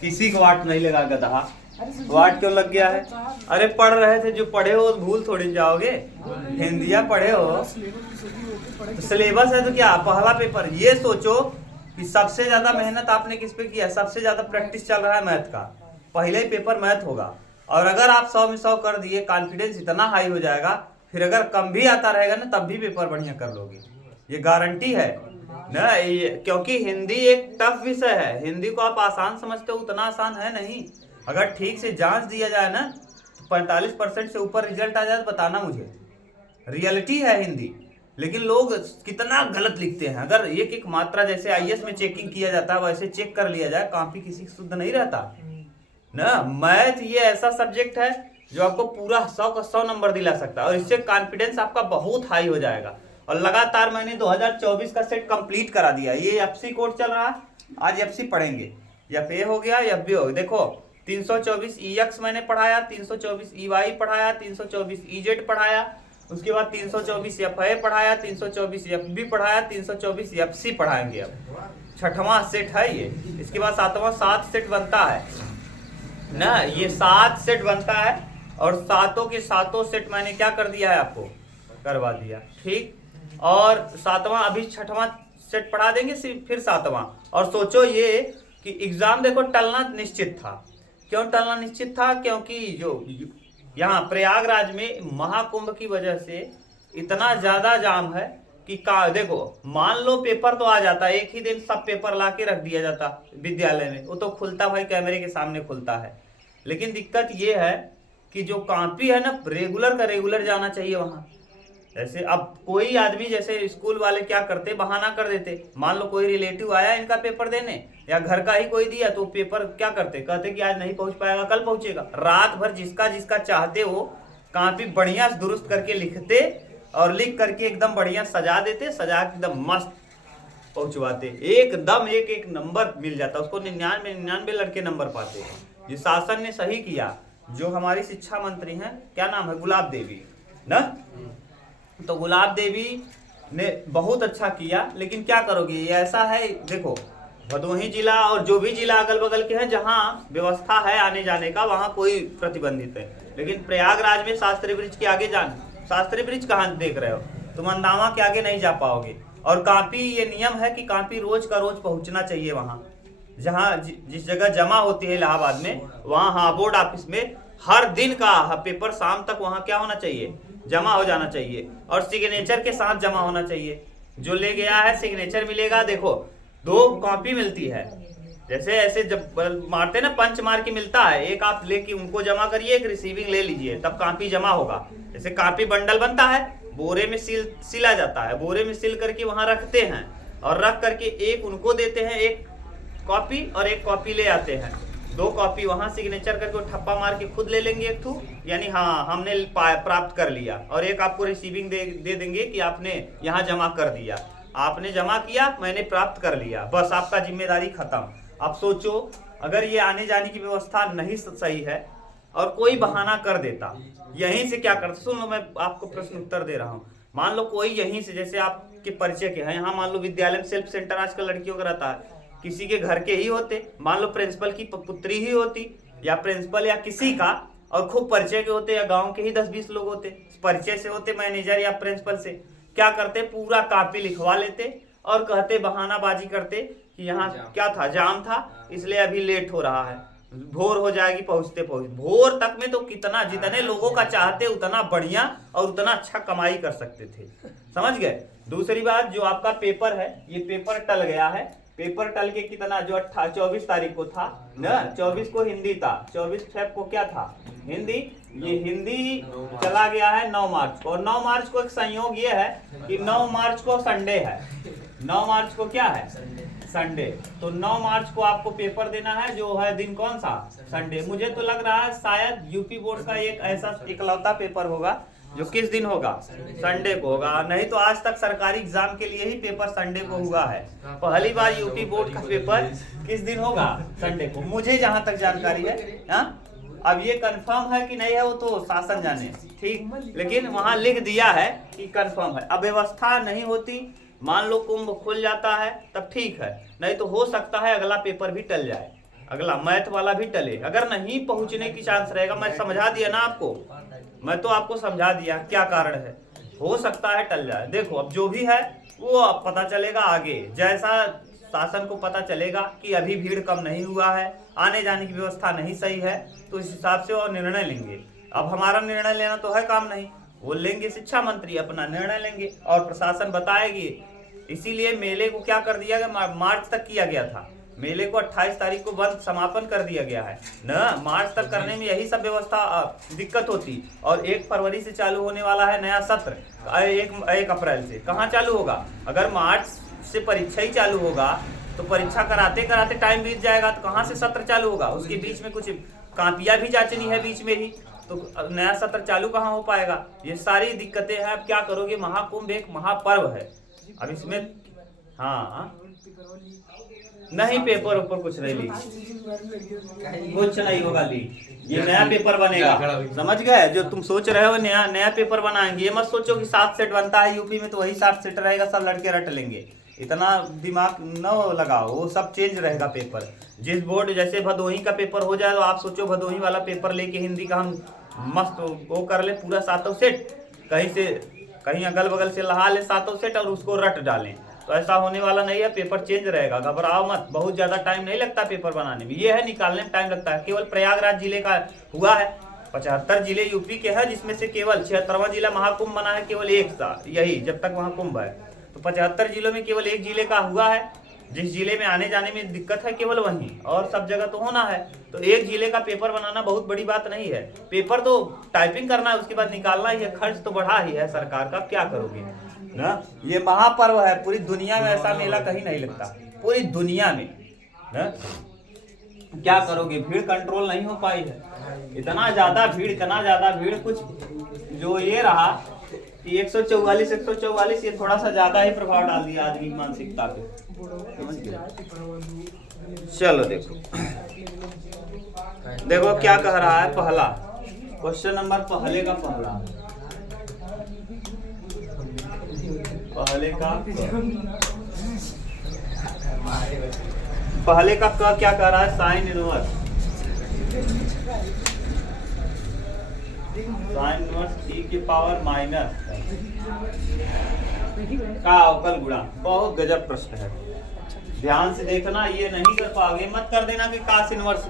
किसी को वाट नहीं लगा गधा। वाट क्यों लग गया है? अरे पढ़ रहे थे, जो पढ़े हो भूल थोड़ी जाओगे। हिंदिया पढ़े हो तो सिलेबस है तो क्या पहला पेपर। ये सोचो कि सबसे ज्यादा मेहनत आपने किस पे किया है, सबसे ज्यादा प्रैक्टिस चल रहा है मैथ का, पहले ही पेपर मैथ होगा। और अगर आप 100 में 100 कर दिए, कॉन्फिडेंस इतना हाई हो जाएगा, फिर अगर कम भी आता रहेगा ना तब भी पेपर बढ़िया कर लोगे, ये गारंटी है ना। क्योंकि हिंदी एक टफ विषय है। हिंदी को आप आसान समझते हो, उतना आसान है नहीं। अगर ठीक से जांच दिया जाए ना तो 45% से ऊपर रिजल्ट आ जाए तो बताना मुझे। रियलिटी है हिंदी। लेकिन लोग कितना गलत लिखते हैं। अगर एक एक मात्रा जैसे आईएएस में चेकिंग किया जाता है वैसे चेक कर लिया जाए, कॉपी किसी की शुद्ध नहीं रहता ना। मैथ ये ऐसा सब्जेक्ट है जो आपको पूरा 100 का 100 नंबर दिला सकता है, और इससे कॉन्फिडेंस आपका बहुत हाई हो जाएगा। और लगातार मैंने 2024 का सेट कंप्लीट करा दिया। ये एफसी कोर्स चल रहा है, आज एफसी पढ़ेंगे। एफ हो गया, एफ बी हो गया। देखो 324 EX मैंने पढ़ाया, 324 EY पढ़ाया, 324 EZ पढ़ाया, उसके बाद 324 FA पढ़ाया, 324 FB पढ़ाया, 324 FC पढ़ाएंगे। अब छठवां सेट है ये। इसके बाद सातवां 7 सेट बनता है ना, ये 7 सेट बनता है। और सातों के सातों सेट मैंने क्या कर दिया है, आपको करवा दिया, ठीक। और सातवां अभी छठवां सेट पढ़ा देंगे, फिर सातवां। और सोचो ये कि एग्जाम देखो टलना निश्चित था। क्यों टलना निश्चित था? क्योंकि जो यहाँ प्रयागराज में महाकुंभ की वजह से इतना ज्यादा जाम है कि देखो मान लो पेपर तो आ जाता, एक ही दिन सब पेपर ला के रख दिया जाता विद्यालय में, वो तो खुलता भाई कैमरे के सामने खुलता है। लेकिन दिक्कत ये है कि जो कॉपी है ना, रेगुलर का रेगुलर जाना चाहिए वहां। जैसे अब कोई आदमी, जैसे स्कूल वाले क्या करते, बहाना कर देते। मान लो कोई रिलेटिव आया इनका पेपर देने, या घर का ही कोई दिया, तो पेपर क्या करते, कहते कि आज नहीं पहुंच पाएगा, कल पहुंचेगा। रात भर जिसका जिसका चाहते वो कॉपी बढ़िया दुरुस्त करके लिखते, और लिख करके एकदम बढ़िया सजा देते, सजा के एकदम मस्त पहुंचवाते, एकदम एक एक नंबर मिल जाता उसको। 99 लड़के नंबर पाते। ये शासन ने सही किया। जो हमारी शिक्षा मंत्री हैं, क्या नाम है, गुलाब देवी ना, तो गुलाब देवी ने बहुत अच्छा किया। लेकिन क्या करोगे, ये ऐसा है, देखो भदोही जिला और जो भी जिला अगल बगल के हैं जहाँ व्यवस्था है आने जाने का, वहाँ कोई प्रतिबंधित है। लेकिन प्रयागराज में शास्त्री ब्रिज के आगे शास्त्री ब्रिज कहाँ देख रहे हो तुम, अंदावा के आगे नहीं जा पाओगे। और कॉपी, ये नियम है कि कॉपी रोज का रोज पहुंचना चाहिए वहाँ, जहाँ जिस जगह जमा होती है इलाहाबाद में, वहाँ हाँ बोर्ड ऑफिस में हर दिन का पेपर शाम तक वहाँ क्या होना चाहिए, जमा हो जाना चाहिए। और सिग्नेचर के साथ जमा होना चाहिए। जो ले गया है सिग्नेचर मिलेगा। देखो 2 कॉपी मिलती है, जैसे ऐसे जब मारते ना पंच मार के मिलता है, एक आप लेके उनको जमा करिए, एक रिसीविंग ले लीजिए, तब कॉपी जमा होगा। जैसे कॉपी बंडल बनता है, बोरे में सिला जाता है, बोरे में सिल करके वहां रखते हैं, और रख करके एक उनको देते हैं एक कॉपी, और एक कॉपी ले आते हैं। 2 कॉपी वहां सिग्नेचर करके ठप्पा मार के खुद ले लेंगे एक ठू, यानी हाँ हमने प्राप्त कर लिया। और एक आपको रिसीविंग दे देंगे कि आपने यहाँ जमा कर दिया, आपने जमा किया, मैंने प्राप्त कर लिया, बस आपका जिम्मेदारी खत्म। अब सोचो अगर ये आने जाने की व्यवस्था नहीं सही है और कोई बहाना कर देता, यहीं से क्या करते, सुन लो मैं आपको प्रश्न उत्तर दे रहा हूँ। मान लो कोई यहीं से, जैसे आपके परिचय के हैं, यहाँ मान लो विद्यालय में सेल्फ सेंटर आजकल लड़कियों का रहता है, किसी के घर के ही होते, मान लो प्रिंसिपल की पुत्री ही होती, या प्रिंसिपल या किसी का, और खूब परिचय के होते, या गांव के ही 10-20 लोग होते, परिचय से होते मैनेजर या प्रिंसिपल से, क्या करते, पूरा कॉपी लिखवा लेते और कहते, बहानाबाजी करते कि यहाँ क्या था, जाम था, इसलिए अभी लेट हो रहा है, भोर हो जाएगी पहुंचते पहुंचते। भोर तक में तो कितना, जितने लोगों का चाहते उतना बढ़िया और उतना अच्छा कमाई कर सकते थे, समझ गए। दूसरी बात, जो आपका पेपर है, ये पेपर टल गया है। पेपर टल के कितना, जो 24 तारीख को था ना, 24 को हिंदी था, 24 फेब को क्या था, हिंदी। ये हिंदी चला गया है 9 मार्च को, और 9 मार्च को एक संयोग ये है कि 9 मार्च को संडे है। 9 मार्च को क्या है, संडे। तो 9 मार्च को आपको पेपर देना है, जो है दिन कौन सा, संडे। मुझे तो लग रहा है शायद यूपी बोर्ड का एक ऐसा इकलौता पेपर होगा जो किस दिन होगा, संडे को होगा। नहीं तो आज तक सरकारी एग्जाम के लिए ही पेपर संडे को हुआ है। पहली बार यूपी बोर्ड का पेपर किस दिन होगा, संडे को, मुझे जहां तक जानकारी है। अब ये कंफर्म है कि नहीं है वो तो शासन जाने, ठीक, लेकिन वहां लिख दिया है कि कंफर्म है। अब व्यवस्था नहीं होती, मान लो कुंभ खुल जाता है तब ठीक है, नहीं तो हो सकता है अगला पेपर भी टल जाए। अगला मैथ वाला भी टले। अगर नहीं पहुंचने की चांस रहेगा, मैं समझा दिया ना आपको, मैं तो आपको समझा दिया क्या कारण है, हो सकता है टल जाए। देखो अब जो भी है वो अब पता चलेगा आगे, जैसा शासन को पता चलेगा कि अभी भीड़ कम नहीं हुआ है, आने जाने की व्यवस्था नहीं सही है, तो इस हिसाब से वो निर्णय लेंगे। अब हमारा निर्णय लेना तो है काम नहीं, वो लेंगे शिक्षा मंत्री अपना निर्णय लेंगे और प्रशासन बताएगी। इसीलिए मेले को क्या कर दिया गया, मार्च तक किया गया था। मेले को 28 तारीख को बंद समापन कर दिया गया है न, मार्च तक करने में यही सब व्यवस्था दिक्कत होती। और 1 फरवरी से चालू होने वाला है नया सत्र, 1 अप्रैल से। कहाँ चालू होगा? अगर मार्च से परीक्षा ही चालू होगा तो परीक्षा कराते कराते टाइम बीत जाएगा, तो कहाँ से सत्र चालू होगा? उसके बीच में कुछ कापियां भी जांचनी है बीच में ही, तो नया सत्र चालू कहाँ हो पाएगा? ये सारी दिक्कतें हैं। अब क्या करोगे? महाकुंभ एक महापर्व है, अब इसमें हाँ नहीं पेपर ऊपर कुछ नहीं ली, कुछ नहीं होगा ली, ये नया पेपर बनेगा, समझ गए? जो तुम सोच रहे हो नया पेपर बनाएंगे, ये मत सोचो कि 7 सेट बनता है यूपी में तो वही 7 सेट रहेगा, सब लड़के रट लेंगे, इतना दिमाग न लगाओ, वो सब चेंज रहेगा पेपर। जिस बोर्ड जैसे भदोही का पेपर हो जाए तो आप सोचो भदोही वाला पेपर लेके हिंदी का हम मस्त वो कर ले पूरा 7 सेट, कहीं अगल बगल से लहा ले 7 सेट और उसको रट डालें, तो ऐसा होने वाला नहीं है। पेपर चेंज रहेगा, घबराओ मत, बहुत ज्यादा टाइम नहीं लगता पेपर बनाने में, ये है निकालने में टाइम लगता है। केवल प्रयागराज जिले का हुआ है, 75 जिले यूपी के हैं, जिसमें से केवल 76वां जिला महाकुंभ बना है, केवल एक साल यही जब तक महाकुंभ है, तो 75 जिलों में केवल 1 जिले का हुआ है। जिस जिले में आने जाने में दिक्कत है केवल वहीं, और सब जगह तो होना है। तो 1 जिले का पेपर बनाना बहुत बड़ी बात नहीं है, पेपर तो टाइपिंग करना है, उसके बाद निकालना ही है, खर्च तो बढ़ा ही है सरकार का, क्या करोगे ना। ये महापर्व है, पूरी दुनिया में ऐसा मेला कहीं नहीं लगता, पूरी दुनिया में ना। क्या करोगे? भीड़ कंट्रोल नहीं हो पाई है, इतना ज्यादा भीड़, कुछ जो ये रहा कि 144 ये थोड़ा सा ज्यादा ही प्रभाव डाल दिया आदमी की मानसिकता पे, समझ गए? चलो देखो क्या कह रहा है पहला क्वेश्चन नंबर, पहले का क्या कह रहा है? साइन इनवर्स e की पावर माइनस का अवकल गुणा। बहुत गजब प्रश्न है, ध्यान से देखना, ये नहीं कर पाओगे, मत कर देना कि कास इनवर्स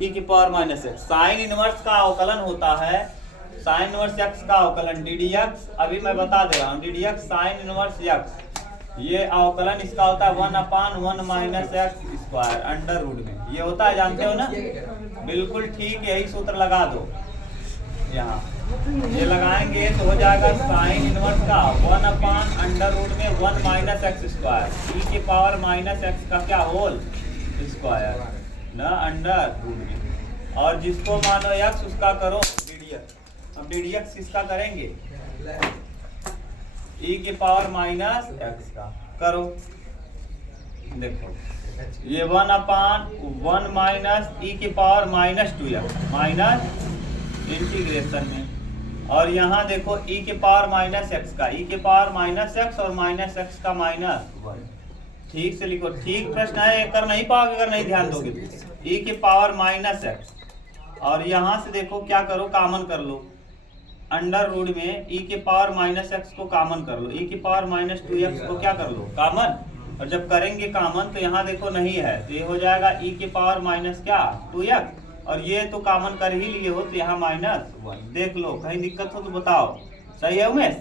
e की power minus x. Sine inverse का अवकलन होता है, साइन इनवर्स एक्स का अवकलन ddx, अभी मैं बता दे रहा हूँ, ddx साइन इनवर्स एक्स, ये अवकलन इसका होता है 1/1 minus X square under root में, ये होता है, जानते हो ना? बिल्कुल ठीक, यही सूत्र लगा दो यहाँ, ये लगाएंगे तो हो जाएगा साइन इनवर्स का 1/अंडर रूट में 1 माइनस एक्स स्क्वायर, e की पावर माइनस एक्स का क्या होल स्क्वायर ना अंडर रूट में, और जिसको मानो एक्स उसका करो ddx। अब ddx किसका करेंगे? e की पावर माइनस एक्स का करो, देखो ये 1/1 माइनस e की power minus 2x minus integration में, और यहाँ देखो e के पावर माइनस एक्स का, e के पावर माइनस एक्स और माइनस एक्स का माइनस 1, ठीक से लिखो, ठीक प्रश्न है, कर नहीं पाओगे अगर नहीं ध्यान दोगे। e के पावर माइनस एक्स, और यहाँ से देखो क्या करो, कामन कर लो, अंडर रूट में e के पावर माइनस एक्स को कामन कर लो, e के पावर माइनस 2x को क्या कर लो कामन, और जब करेंगे कामन तो यहाँ देखो नहीं है, तो ये हो जाएगा e के पावर माइनस क्या 2x, और ये तो कामन कर ही लिए हो तो यहाँ -1, देख लो कहीं दिक्कत हो तो बताओ, सही है उमेश?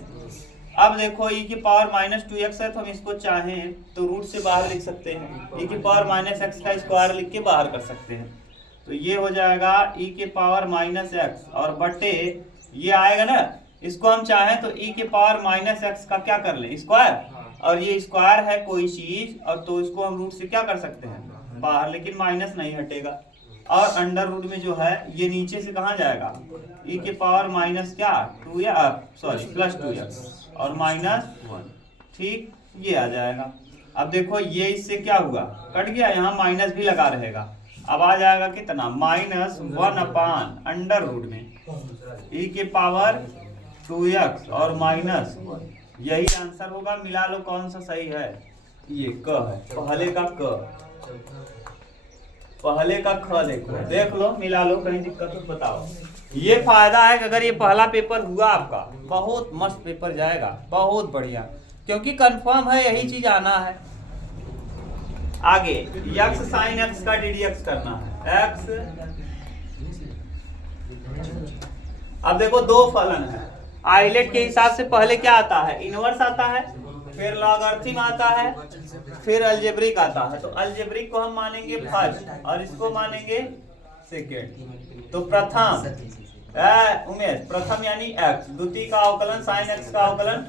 अब देखो e की पावर माइनस 2x है, तो हम इसको चाहें तो रूट से बाहर लिख सकते हैं, e की पावर माइनस एक्स का स्क्वायर लिख के बाहर कर सकते हैं, तो ये हो जाएगा e के पावर माइनस एक्स और बटे ये आएगा ना, इसको हम चाहें तो e के पावर माइनस एक्स का क्या कर लें स्क्वायर, और ये स्क्वायर है कोई चीज, और तो इसको हम रूट से क्या कर सकते हैं बाहर, लेकिन माइनस नहीं हटेगा, और अंडर रूट में जो है ये नीचे से कहाँ जाएगा, e के पावर माइनस क्या 2 या सॉरी प्लस 2x और -1, ठीक ये आ जाएगा। अब देखो ये इससे क्या हुआ, कट गया, यहाँ माइनस भी लगा रहेगा, अब आ जाएगा कितना -1/, अंडर रूट में e के पावर 2x और -1, यही आंसर होगा। मिला लो कौन सा सही है, ये क है, पहले का क। पहले का ख देखो, देख लो, मिला लो, कहीं दिक्कत हो बताओ। ये फायदा है कि अगर ये पहला पेपर हुआ आपका, बहुत मस्त पेपर जाएगा, बहुत बढ़िया, क्योंकि कंफर्म है यही चीज आना है। आगे x sin x का ddx करना है। x, अब देखो दो फलन है, आइलेट के हिसाब से पहले क्या आता है, इनवर्स आता है, फिर लॉगरिथम आता है, फिर अलजेब्रिक आता है। तो अलजेब्रिक को हम मानेंगे फर्स्ट और इसको मानेंगे सेकेंड। तो प्रथम उमेश, प्रथम यानी x, द्वितीय का अवकलन sin x का अवकलन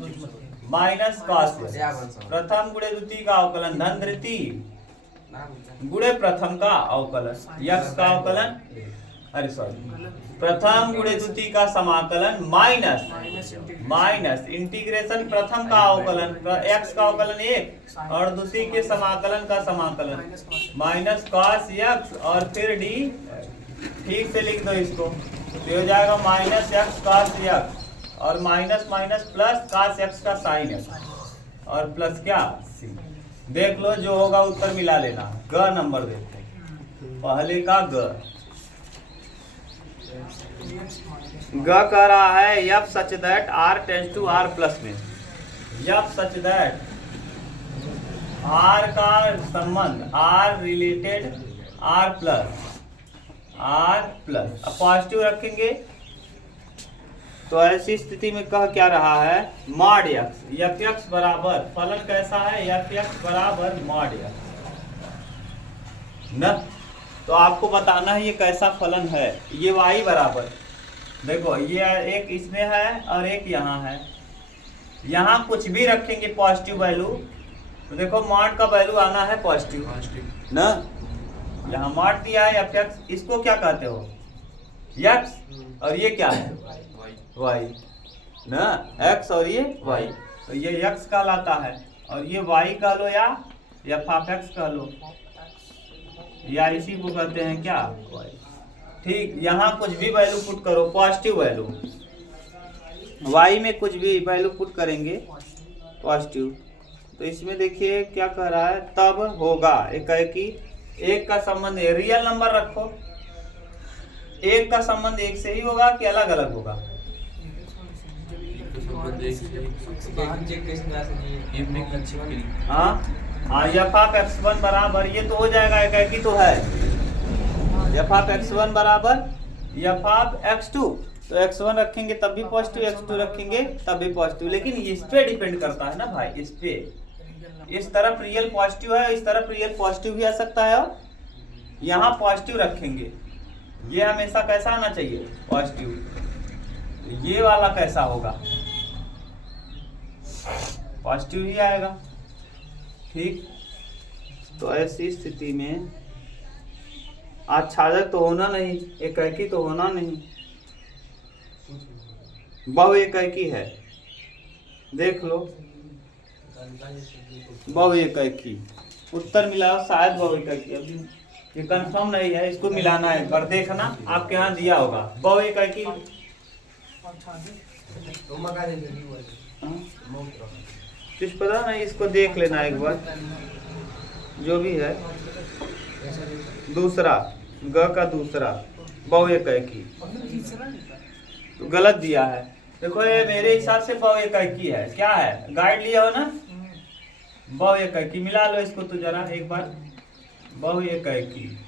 माइनस cos x, प्रथम गुणे द्वितीय का अवकलन धन द्वितीय गुणे प्रथम का अवकलन x का अवकलन, अरे सॉरी, प्रथम गुणे द्वितीय का समाकलन माइनस इंटीग्रेशन प्रथम का अवकलन x का अवकलन 1 और द्वितीय के समाकलन का समाकलन माइनस cos x और फिर d, ठीक से लिख दो इसको, तो हो जाएगा माइनस x cos x और minus minus plus cos x का sin x और प्लस क्या c। देख लो जो होगा उत्तर मिला लेना। ग नंबर देखो, पहले का ग कह रहा है if such that r tends to r plus में, यफ सच दैट r का संबंध r रिलेटेड r प्लस, अब पॉजिटिव रखेंगे तो ऐसी स्थिति में कह क्या रहा है, मॉड x, यफ x बराबर, फलन कैसा है, यफ x बराबर मॉड x न। तो आपको बताना है ये कैसा फलन है। ये y बराबर, देखो ये एक इसमें है और एक यहाँ है, यहाँ कुछ भी रखेंगे पॉजिटिव वैल्यू, तो देखो मॉड का वैल्यू आना है पॉजिटिव ना। यहाँ मॉड दिया है एफ एक्स, इसको क्या कहते हो x, और ये क्या है y ना, x और ये y, तो ये x कहलाता है और ये y कह लो या एफ ऑफ x कह लो, या इसी को कहते हैं क्या y। ठीक, यहाँ कुछ भी वैल्यू पुट करो, पॉजिटिव वैल्यू, y में कुछ भी वैल्यू पुट करेंगे पॉजिटिव, तो इसमें देखिए क्या कह रहा है, तब होगा एकाएकी एक का संबंध रियल नंबर रखो, एक का संबंध एक से ही होगा कि अलग अलग होगा, हाँ एफ ऑफ x1 बराबर, ये तो हो जाएगा एकाएकी तो है, एफ ऑफ x1 बराबर एफ ऑफ x2, तो x1 रखेंगे तब भी पॉजिटिव, x2 रखेंगे तब भी पॉजिटिव, लेकिन इस पे डिपेंड करता है ना भाई, इस पे, इस तरफ रियल पॉजिटिव है, इस तरफ रियल पॉजिटिव भी आ सकता है, और यहाँ पॉजिटिव रखेंगे, ये हमेशा कैसा आना चाहिए पॉजिटिव, ये वाला कैसा होगा पॉजिटिव ही आएगा। ठीक, तो ऐसी स्थिति में आच्छादक तो होना नहीं, एकाएकी तो होना नहीं, बहु एकाएकी है, देख लो बहु एकाएकी, उत्तर मिला शायद बहु एकाएकी, अभी ये कंफर्म नहीं है, इसको मिलाना है एक बार, देखना आपके यहाँ दिया होगा बहु एकाएकी, कुछ पता नहीं, इसको देख लेना एक बार, जो भी है। दूसरा ग का दूसरा बहु एकाएकी तो गलत दिया है, देखो ये मेरे हिसाब से बहु एकाएकी है, क्या है गाइड लिया हो ना, बहु एकाएकी, मिला लो इसको तो जरा एक बार, बहु एकाएकी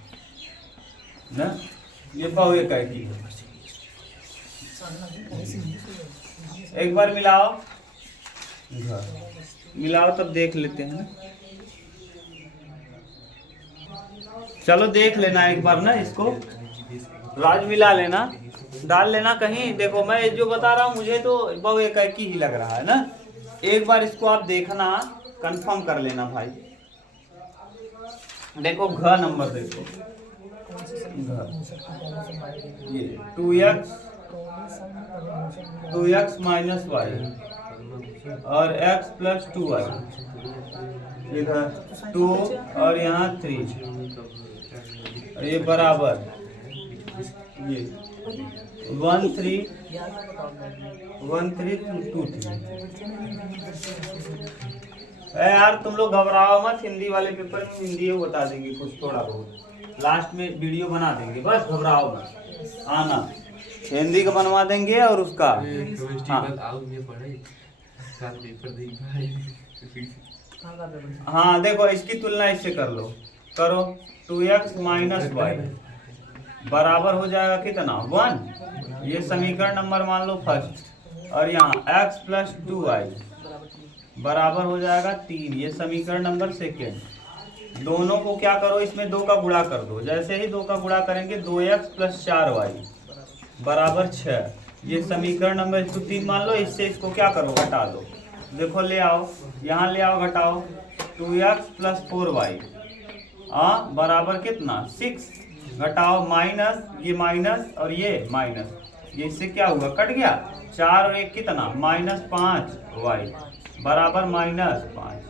ना, ये बहु एकाएकी है, एक बार मिलाओ, मिलाओ तब देख लेते हैं, चलो देख लेना एक बार ना, इसको राज मिला लेना, डाल लेना कहीं, देखो मैं जो बता रहा हूँ मुझे तो बहु एकाएकी ही लग रहा है ना, एक बार इसको आप देखना, कंफर्म कर लेना भाई। देखो घ नंबर देखो, ये 2x माइनस वाई और x प्लस 2y, इधर 2 और यहाँ 3, और ये बराबर ये 1 3 2 3। यार तुम लोग घबराओ मत, हिंदी वाले पेपर में हिंदी बता देंगे कुछ थोड़ा बहुत, लास्ट में वीडियो बना देंगे, बस घबराओ मत, आना हिंदी का बनवा देंगे और उसका हाँ देखो इसकी तुलना इससे कर लो, करो 2x माइनस वाई बराबर हो जाएगा कितना 1, ये समीकरण नंबर मान लो फर्स्ट, और यहाँ x प्लस 2y बराबर हो जाएगा 3, ये समीकरण नंबर सेकेंड। दोनों को क्या करो, इसमें 2 का गुणा कर दो, जैसे ही 2 का गुणा करेंगे 2x प्लस 4y बराबर 6, ये समीकरण नंबर, इसको 3 मान लो, इससे इसको क्या करो घटा दो, देखो ले आओ, यहाँ ले आओ घटाओ, 2x प्लस 4y बराबर कितना 6, घटाओ माइनस, ये माइनस और ये माइनस, ये इससे क्या हुआ कट गया, 4 और 1 कितना -5y बराबर -5,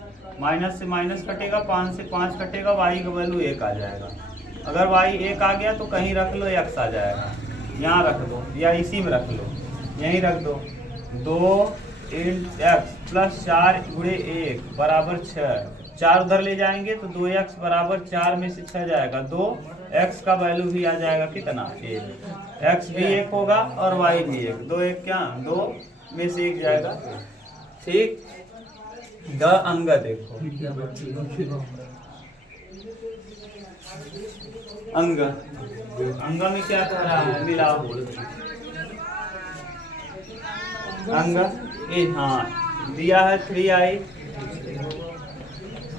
माइनस से माइनस कटेगा, 5 से 5 कटेगा, y का वैल्यू 1 आ जाएगा। अगर y 1 आ गया तो कहीं रख लो, x आ जाएगा, यहाँ रख दो या इसी में रख लो, यहीं रख दो, 2 × x प्लस 4 गुणे 1 बराबर 6, 4 उधर ले जाएंगे तो 2x बराबर 4 में से 6 जाएगा 2, x का वैल्यू भी आ जाएगा कितना 1, x भी 1 होगा और y भी 1, 2 1 क्या 2 में से 1 जाएगा, ठीक। द अंग देखो, अंग में क्या कह रहा है, मिलाओ अंग ए, हाँ दिया है 3i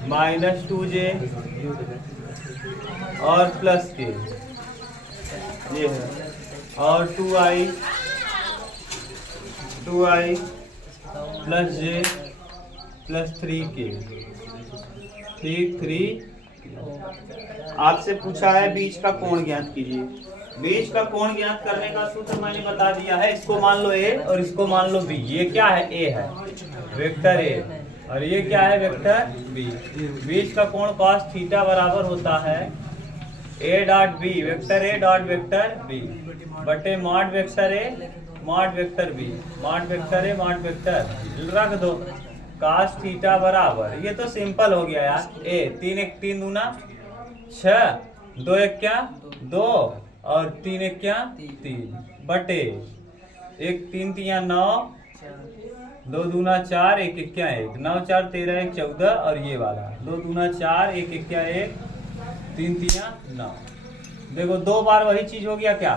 माइनस 2j और प्लस के, ये है, और 2i plus j plus 3k, ठीक 3। आपसे पूछा है बीच का कोण ज्ञात कीजिए, बीच का कोण ज्ञात करने का सूत्र मैंने बता दिया है, इसको मान लो a और इसको मान लो b, ये क्या है a है वेक्टर a और ये क्या है वेक्टर b, बीच का कोण cos थीटा बराबर होता है a dot b vector a dot vector b बटे mod vector a mod vector b mod vector a mod vector, रख दो cos थीटा बराबर, ये तो सिंपल हो गया यार, a 3 1 3 दूना 6, 2 1 क्या 2 और 3 1 क्या 3 बटे 1 3 3 9, 2 दूना 4 1 1 क्या 1, 9 4 13 1 14 और ये वाला 2 दूना 4 1 1 क्या 1, 3 3 9, देखो 2 बार वही चीज हो गया क्या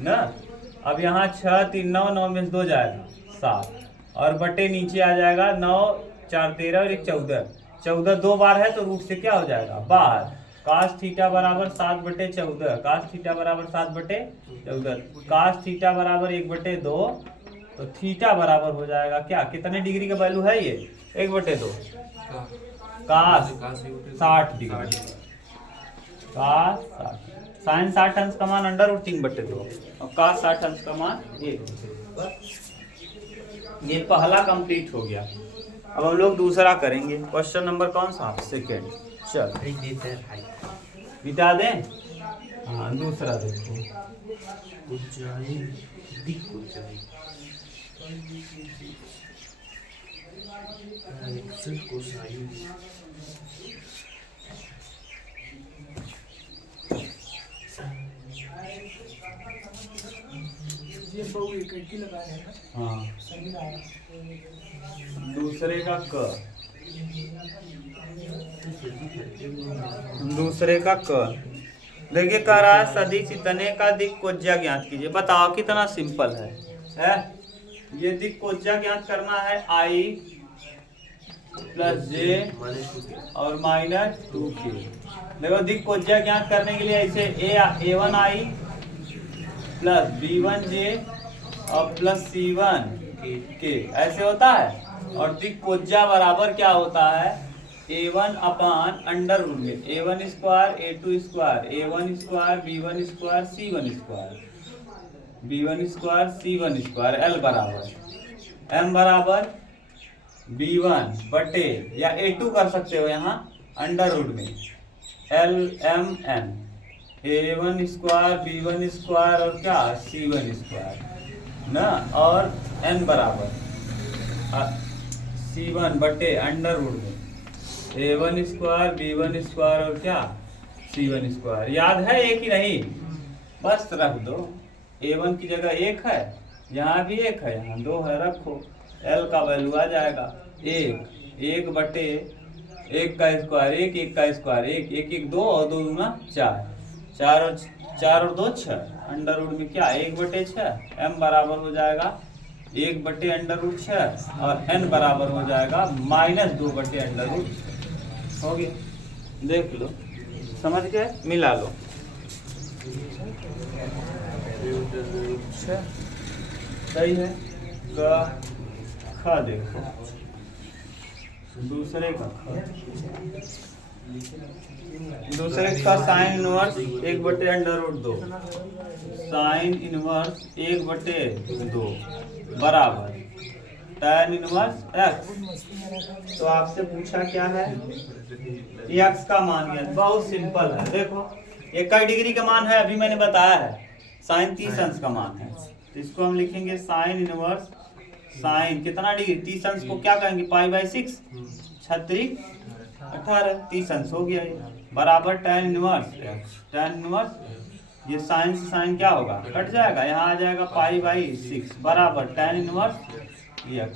ना। अब यहाँ 6 3 9 9 में से 2 जाएगा 7 और बटे नीचे आ जाएगा 9 4 13 और 1 14, 14 2 बार है तो रूट से क्या हो जाएगा बाहर, cos थीटा बराबर 7 बटे 14, cos थीटा बराबर 7 बटे 14, cos थीटा बराबर 1 बटे 2, तो थीटा बराबर हो जाएगा क्या, कितने डिग्री का वैल्यू है ये 1 बटे 2, cos 60 डिग्री, cos 60, साइन 60 अंश का मान अंडर रूट 3 बटे 2 और cos 60 अंश का मान 1। ये पहला कंप्लीट हो गया। अब हम लोग दूसरा करेंगे, क्वेश्चन नंबर कौन सा सेकेंड, चल बिता दें, हाँ दूसरा देखो, हाँ दूसरे का क, दूसरे का क देखिए कह रहा है सदिश इतने का दिक् कोज्या ज्ञात कीजिए, बताओ कितना सिंपल है ये दिक् कोज्या ज्ञात करना है i प्लस j और माइनस 2k। देखो दिक् कोज्या ज्ञात करने के लिए ऐसे a1i प्लस b1j और प्लस c1k ऐसे होता है, और दिक् कोज्या बराबर क्या होता है a1 अपान अंडर रूट में a1 square a2 square a1 square b1 square c1 square b1 square c1 square l बराबर m बराबर b1 बटे या a2 कर सकते हो यहाँ अंडर रूट में l m n a1 square b1 square और क्या c1 स्क्वायर ना, और n बराबर c1 बटे अंडर रूट में a1 स्क्वायर b1 स्क्वायर और क्या C1 स्क्वायर। याद है एक ही नहीं, बस रख दो। A1 की जगह 1 है, यहाँ भी 1 है, यहाँ 2 है, रखो। L का वैल्यू आ जाएगा 1 बटे 1 का स्क्वायर 1, 1 का स्क्वायर 1, 1 1 2 और 2 दूना 4, 4 और 2 6, अंडर रूट में क्या 1 बटे 6, m बराबर हो जाएगा 1 बटे अंडर रूट 6 और n बराबर हो जाएगा -2 बटे अंडर रूट। हो गया, देख लो, समझ गए, मिला लो। सही है। खा देखो, दूसरे का साइन इनवर्स 1 बटे अंडर रूट 2, साइन इनवर्स 1 बटे 2 बराबर tan इनवर्स x। तो आपसे पूछा क्या है, x का मान है, बहुत सिंपल है। देखो ये कई डिग्री का मान है, अभी मैंने बताया है, साइन 30 अंश का मान है। तो इसको हम लिखेंगे साइन इनवर्स, साइन कितना डिग्री, 30 अंश को क्या कहेंगे π/6, 36 18, 30 अंश हो गया ये, बराबर tan inverse x। tan inverse ये साइन से साइन क्या होगा, कट जाएगा, यहाँ आ जाएगा π/6 बराबर tan इनवर्स x।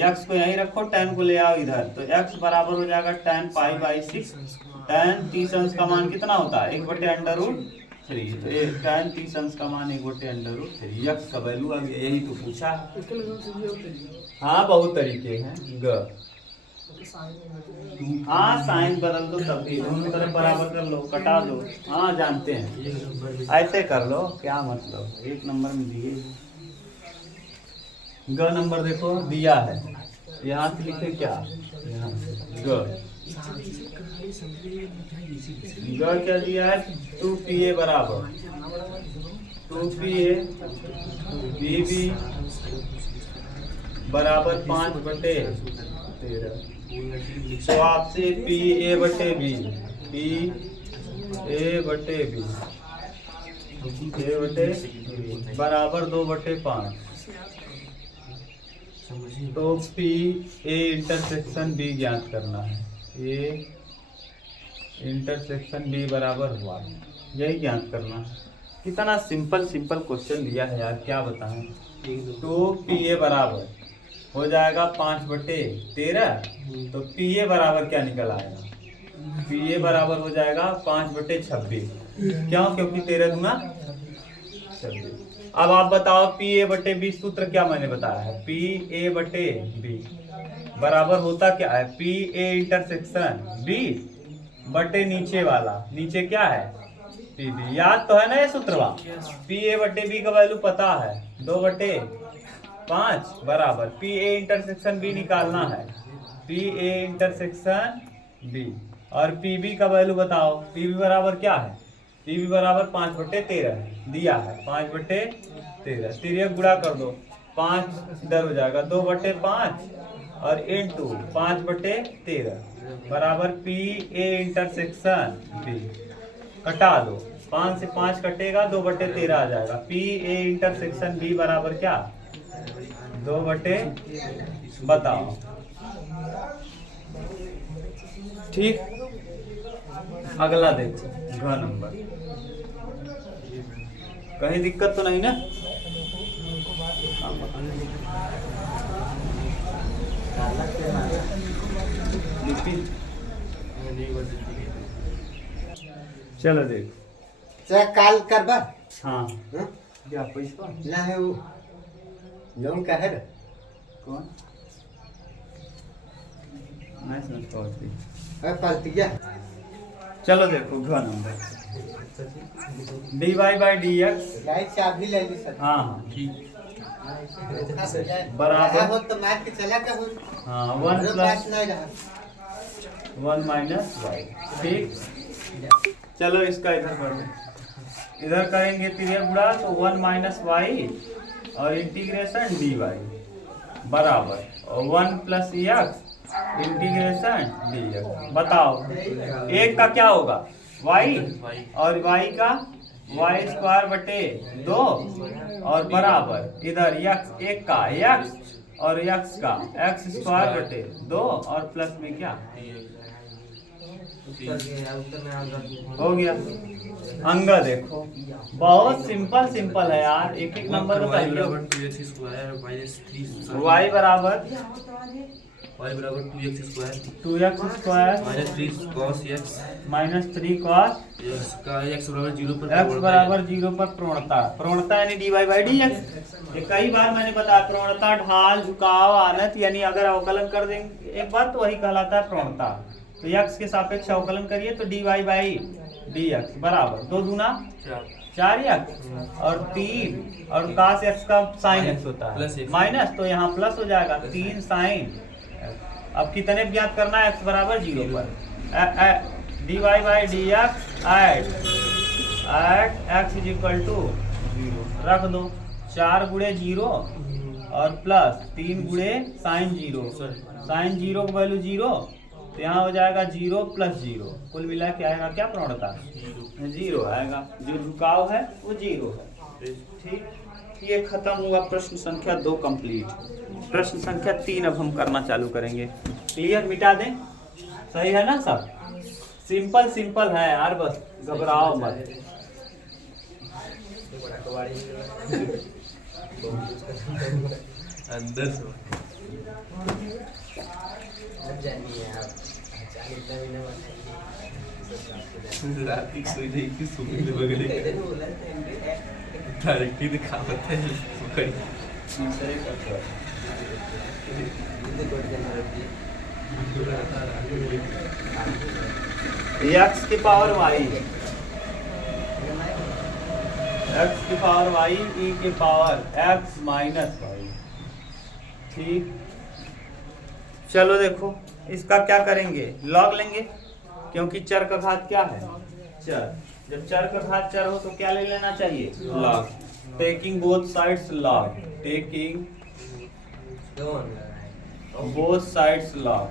x को यहीं रखो, tan को ले आओ इधर, तो x बराबर हो जाएगा tan π/6। tan 30 अंश का मान कितना होता है, 1 बटे अंडर रूट 3। तो tan 30 अंश का मान 1 बटे अंडर रूट 3, x का वैल्यू आ गया, यही तो पूछा। हाँ बहुत तरीके हैं। हाँ साइन बदल दो, तभी दोनों तरफ बराबर कर लो, कटा दो। हाँ जानते हैं, ऐसे कर लो, क्या मतलब, 1 नंबर में दिए। ग नंबर देखो दिया है, यहाँ से लिखे क्या, यहाँ ग क्या दिया है, 2pa बराबर 2pa bb बराबर 5 बटे 13। तो आपसे pa बटे b, a बटे b बराबर 2 बटे 5। तो P A इंटरसेक्शन B ज्ञात करना है, A इंटरसेक्शन B बराबर हुआ, यही ज्ञात करना है। कितना सिंपल क्वेश्चन दिया है यार, क्या बताएं। तो PA बराबर हो जाएगा 5 बटे 13, तो PA बराबर क्या निकल आएगा, PA बराबर हो जाएगा 5 बटे 26। क्यों, क्योंकि 13 दूना 26। अब आप बताओ PA बटे B सूत्र क्या मैंने बताया है, PA बटे B बराबर होता क्या है, PA इंटरसेक्शन B बटे नीचे वाला, नीचे क्या है PB। याद तो है ना ये सूत्रवा, PA बटे B का वैल्यू पता है, 2 बटे 5 बराबर PA इंटरसेक्शन B निकालना है, PA इंटरसेक्शन B और PB का वैल्यू बताओ। PB बराबर क्या है, PB बराबर 5 बटे 13 दिया है, 5 बटे 13, तिर्यक गुणा कर दो, 5 इधर हो जाएगा 2 बटे 5 और इंटू 5 बटे 13 बराबर PA इंटरसेक्शन B। कटा दो, 5 से 5 कटेगा, 2 बटे 13 आ जाएगा। PA इंटरसेक्शन B बराबर क्या, 2 बटे, बताओ ठीक। अगला देखो घ नंबर, कहीं दिक्कत तो नहीं ना, चलो देखो काल करबा। हाँ क्या पैसा ना है वो लोन का है कौन, मैं समझ पाती। पालतिया। चलो देखो घ नंबर dy/dx, चाबी ले ली सर। हाँ हाँ बराबर हो तो मार के चला का हो। हाँ 1 + नहीं रहा 1 - y, ठीक। चलो इसका इधर कर दो, इधर करेंगे तिर्यक गुणा, तो 1 - y और इंटीग्रेशन dy बराबर 1 + x इंटीग्रेशन dx। बताओ एक का क्या होगा y और y का y² बटे 2 और बराबर इधर x, एक का x और x का x² बटे 2 और प्लस में क्या हो गया। अंगा देखो बहुत सिंपल सिंपल है यार, एक एक नंबर बताइए। y बराबर 2x square minus 3 cos x बराबर 0 पर प्रवणता, प्रवणता यानी dy बाई डी एक्स। ये कई बार मैंने बताया, प्रवणता ढाल झुकाव आनत, यानी अगर अवकलन कर देंगे एक बार तो वही कहलाता है प्रवणता। तो x के सापेक्ष अवकलन करिए तो dy बाई डी एक्स बराबर 2 दूना 4x और 3 और cos x का साइन x होता है माइनस, तो यहाँ प्लस हो जाएगा 3 साइन। अब कितने ज्ञात करना है, x बराबर 0 पर dy by D x at x is equal to 0 रख दो, 4 गुणे 0 और प्लस 3 गुणे साइन 0, साइन 0 का वैल्यू 0, तो यहाँ हो जाएगा 0 प्लस 0, कुल मिला के आएगा क्या प्रवणता 0 आएगा, जो झुकाव है वो 0 है। ठीक, ये खत्म हुआ प्रश्न संख्या 2 कंप्लीट। प्रश्न संख्या 3 अब हम करना चालू करेंगे। क्लियर, मिटा दें, सही है ना सब, सिंपल सिंपल है यार, बस घबराओ मत। अंदर x की पावर y, x की पावर y e की पावर x माइनस y। ठीक, चलो देखो इसका क्या करेंगे, लॉग लेंगे, क्योंकि चर का घात क्या है चर, जब चर का घात चर हो तो क्या ले लेना चाहिए log. Taking both sides log, taking both sides log.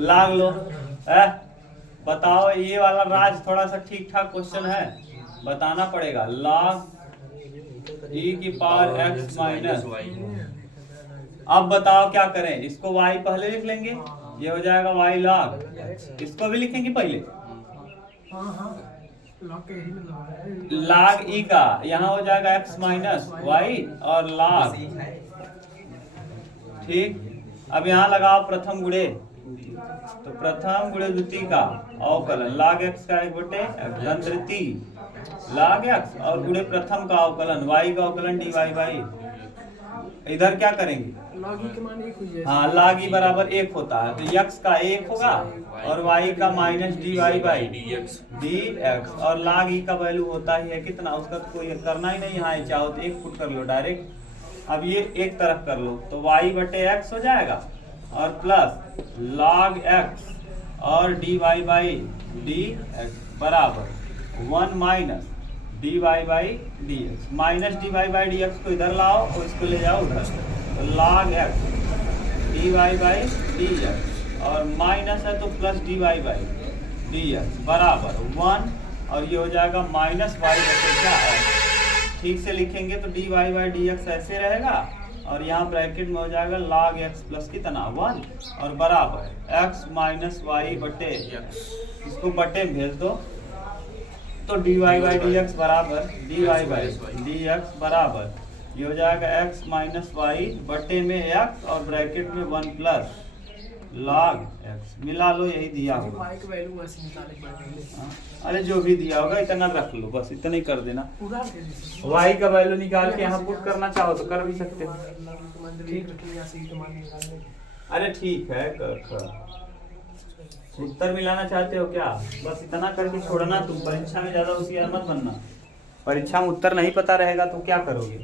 लाग लो है, बताओ ये वाला राज थोड़ा सा ठीक ठाक क्वेश्चन है, बताना पड़ेगा। लॉग e की पावर x माइनस, अब बताओ क्या करें, इसको y पहले लिख लेंगे, ये हो जाएगा y लॉग, इसको भी लिखेंगे पहले लॉग e का, यहाँ हो जाएगा x माइनस y और लॉग। ठीक, अब यहाँ लगाओ प्रथम गुणे, तो प्रथम गुणे द्वितीय का अवकलन लॉग x का 1/x द्वितीय लॉग x और गुणे प्रथम का अवकलन y का अवकलन dy बाई, इधर क्या करेंगे लॉग ई के मान 1 हो जाए। हाँ, लॉग ई बराबर 1 होता है, तो x का 1 होगा और y का माइनस dy बाई dx, और लॉग ई का वैल्यू होता ही है कितना, उसका कोई करना ही नहीं, यहाँ चाहो तो 1 फुट कर लो डायरेक्ट। अब ये एक तरफ कर लो तो y बटे x हो जाएगा और प्लस log x और dy बाई dx बराबर 1 minus dy by dx, minus dy by dx को इधर लाओ और इसको ले जाओ उधर, तो log x dy by dx और माइनस है तो प्लस dy बाई dx बराबर 1, और ये हो जाएगा माइनस y बटे क्या x। ठीक से लिखेंगे तो dy बाई dx ऐसे रहेगा और यहाँ ब्रैकेट में हो जाएगा log x प्लस कितना 1 और बराबर x माइनस y बटे, इसको बटे में भेज दो तो dy बाई dx बराबर dy बाई dx बराबर ये हो जाएगा x माइनस y बटे में x और ब्रैकेट में 1 प्लस log x, मिला लो यही दिया होगा। y का वैल्यू ऐसे निकाले पड़ेगा। अरे जो भी दिया होगा इतना रख लो, बस इतना ही कर देना। पूरा दे दीजिए। y का वैल्यू निकाल के यहाँ पुट करना चाहो तो कर भी सकते हो। अरे ठीक है, उत्तर मिलाना चाहते हो क्या, बस इतना करके छोड़ना, तुम परीक्षा में ज्यादा होशियार मत बनना। परीक्षा में उत्तर नहीं पता रहेगा तो क्या करोगे,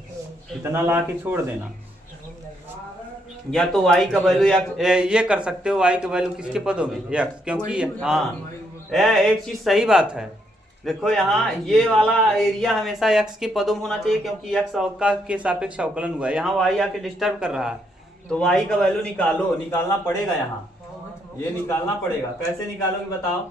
इतना ला के छोड़ देना। या तो y का वैल्यू ये कर सकते हो, y का वैल्यू किसके पदों में x, क्योंकि हाँ एक चीज सही बात है, देखो यहाँ ये वाला एरिया हमेशा x के पदों में होना चाहिए क्योंकि x अवकाश के सापेक्ष अवकलन हुआ है, यहाँ y आके डिस्टर्ब कर रहा है, तो y का वैल्यू निकालो, निकालना पड़ेगा, यहाँ ये निकालना पड़ेगा। कैसे निकालोगे बताओ,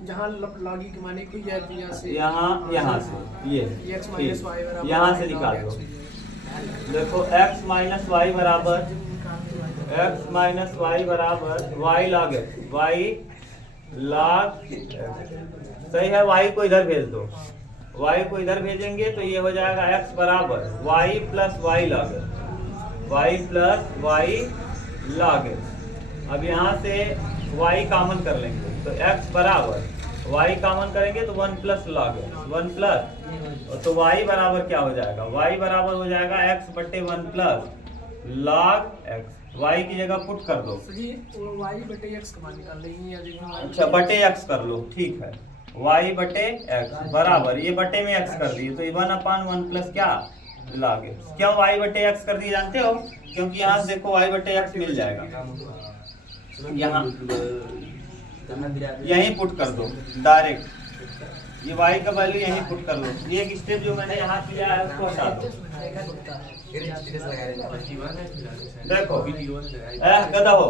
जहाँ लॉग ई के मान 1 हो जाए तो यहाँ से यहाँ से ये x माइनस y बराबर यहाँ से निकाल दो, देखो x माइनस वाई बराबर y log x, y log सही है। y को इधर भेज दो, y को इधर भेजेंगे तो ये हो जाएगा x बराबर y plus Y log x। अब यहाँ से y कामन कर लेंगे तो x बराबर y कामन करेंगे तो 1 प्लस लॉग x, 1 प्लस तो y बराबर क्या हो जाएगा, y बराबर हो जाएगा x बटे 1 प्लस लॉग x। y की जगह पुट कर दो। y बटे x का मान निकाल लेंगे या देखो। अच्छा बटे x कर लो, ठीक है। y बटे x बराबर ये बटे में x कर दिए तो ये 1/1 प्लस क्या लॉग x। क्यों y बटे x कर दिए जानते हो, क्योंकि यहाँ से देखो y बटे x मिल जाएगा, यहाँ यहीं पुट कर दो डायरेक्ट, ये y का वैल्यू यहीं पुट कर लो। एक स्टेप जो मैंने यहाँ किया है उसको हटा दो। देखो गधा हो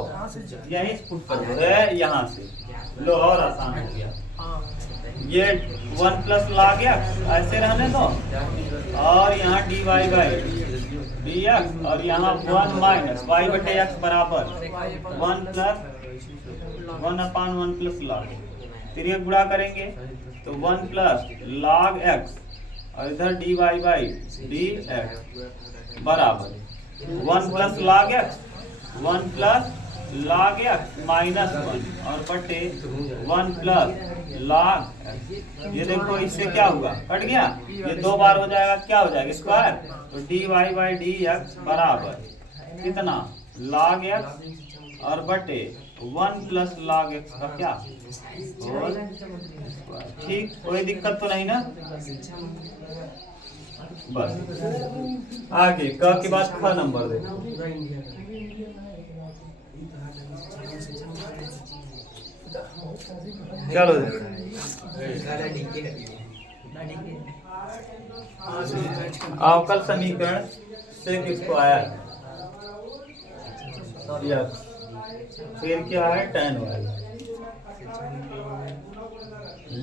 यहीं पुट कर दो, यहाँ से लो और आसान हो गया। ये 1 प्लस लॉग x ऐसे रहने दो और यहाँ dy बाई dx और यहाँ 1 माइनस y बटे x बराबर 1 प्लस 1/1 प्लस लॉग। फिर ये गुणा करेंगे तो 1 प्लस लॉग x और इधर dy बाई dx बराबर 1 plus log x 1 plus log x minus 1 और बटे 1 प्लस लॉग x। ये देखो इससे क्या हुआ, कट गया, ये 2 बार हो जाएगा, क्या हो जाएगा स्क्वायर, तो dy बाई dx बराबर कितना लॉग x और बटे 1 प्लस लॉग x का क्या होल। ठीक, कोई दिक्कत तो नहीं ना। बस आगे क के बाद ख नंबर देखो। चलो अवकल समीकरण से किसको आया, यस फिर क्या है tan y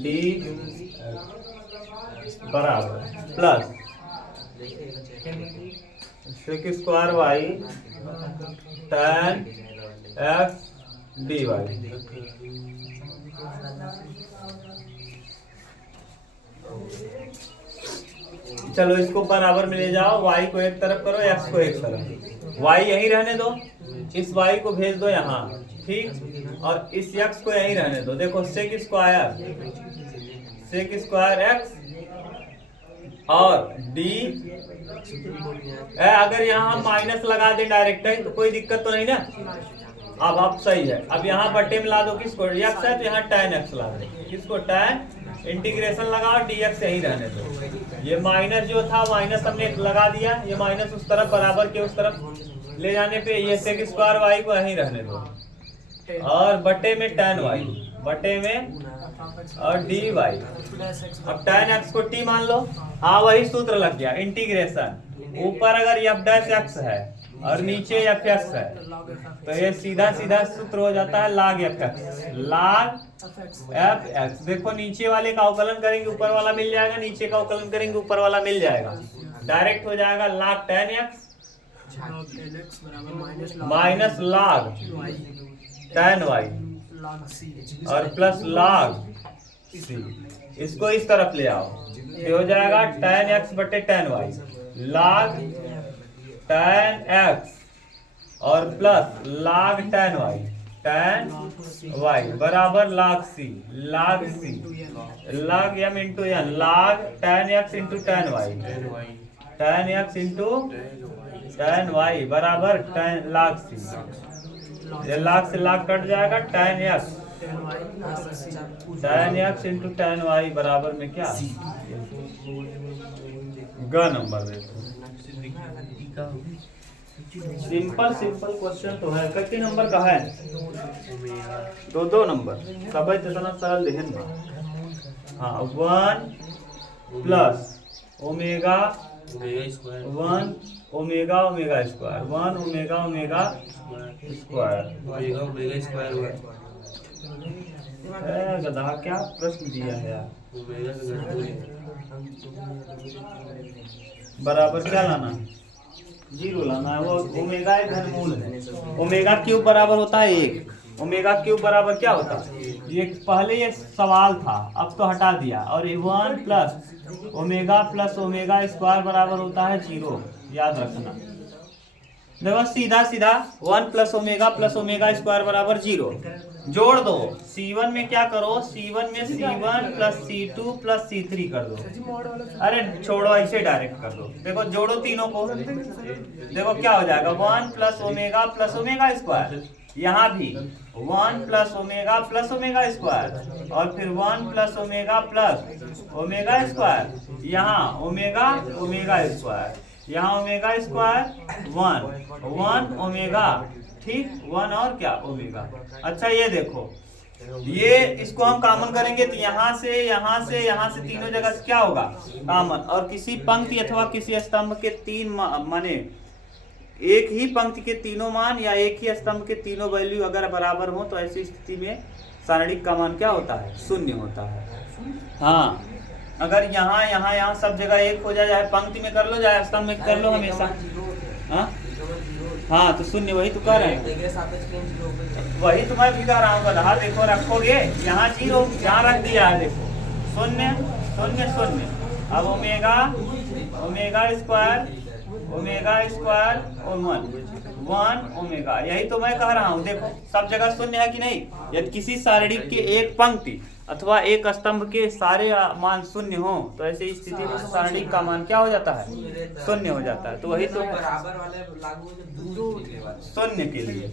d बराबर plus sec square y tan x dy। चलो इसको बराबर में ले जाओ, y को एक तरफ करो x को एक तरफ, y यहीं रहने दो, इस y को भेज दो यहाँ, ठीक, और इस x को यहीं रहने दो। देखो sec स्क्वायर x और d अगर यहाँ माइनस लगा दे डायरेक्ट है तो कोई दिक्कत तो नहीं ना। अब सही है, अब यहाँ बटे में ला दो किसको, x है तो यहाँ tan x ला दो, किसको tan, इंटीग्रेशन लगाओ dx यहीं रहने दो। ये माइनस जो था माइनस हमने लगा दिया, ये माइनस उस तरफ बराबर के उस तरफ ले जाने पे ये sec स्क्वायर y को यहीं रहने दो और बटे में tan y बटे में और dy। अब tan x को t मान लो, हाँ वही सूत्र लग गया, इंटीग्रेशन ऊपर अगर f डैश x है और नीचे fx है तो ये सीधा सीधा सूत्र हो जाता है log fx, log fx। देखो नीचे वाले का अवकलन करेंगे ऊपर वाला मिल जाएगा, नीचे का अवकलन करेंगे ऊपर वाला मिल जाएगा, डायरेक्ट हो जाएगा log tan x minus log tan y और प्लस log c। इसको इस तरफ ले आओ, ये हो जाएगा tan x बटे tan y, log tan x और प्लस log tan y बराबर log c, log m into n, log tan x into tan y, tan x into tan y बराबर log c। ये log से log cut जाएगा, tan x into tan y बराबर में क्या, ग number देखो। सिंपल क्वेश्चन तो है, कितने नंबर का है, 2 नंबर, सब इतना सरल लिखन ना। हाँ 1 plus omega 1 omega omega square 1 omega omega square. गधा क्या प्रश्न दिया है यार, बराबर क्या लाना, जीरो लाना है, वो ओमेगा एक घनमूल है। ओमेगा क्यूब बराबर होता है 1। ओमेगा क्यूब बराबर क्या होता है? ये पहले ये सवाल था, अब तो हटा दिया। और 1 प्लस ओमेगा स्क्वायर बराबर होता है 0। याद रखना, देखो सीधा सीधा 1 प्लस ओमेगा स्क्वायर बराबर 0। जोड़ दो, C1 में क्या करो, C1 में C1 plus C2 plus C3 कर दो। अरे छोड़ो, ऐसे डायरेक्ट कर दो। देखो जोड़ो तीनों को, देखो क्या हो जाएगा, 1 प्लस ओमेगा स्क्वायर, यहाँ भी 1 प्लस ओमेगा स्क्वायर, और फिर 1 प्लस ओमेगा स्क्वायर, यहाँ ओमेगा स्क्वायर, यहाँ ओमेगा स्क्वायर 1 ओमेगा, ठीक, 1 और क्या ओमेगा। अच्छा ये देखो, ये इसको हम कॉमन करेंगे तो यहाँ से तीनों जगह से क्या होगा, कॉमन। और किसी पंक्ति अथवा किसी स्तंभ के तीन माने, एक ही पंक्ति के तीनों मान या एक ही स्तंभ के तीनों वैल्यू अगर बराबर हो तो ऐसी स्थिति में सारणिक का मान क्या होता है, शून्य होता है। हाँ, अगर यहाँ सब जगह एक हो जाए, चाहे पंक्ति में कर लो चाहे स्तंभ में कर लो, हमेशा हाँ तो शून्य, वही तो कह रहे हैं, वही तो मैं भी कह रहा हूँ गधा। देखो रखोगे यहाँ 0, यहाँ रख दिया है, देखो 0 अब ओमेगा स्क्वायर और 1 ओमेगा, यही तो मैं कह रहा हूँ। देखो सब जगह शून्य है कि नहीं। यदि किसी सारणी के एक पंक्ति अथवा एक स्तंभ के सारे मान शून्य हो तो ऐसी स्थिति में सारणी का मान क्या हो जाता है, शून्य हो जाता है। तो वही तो शून्य के लिए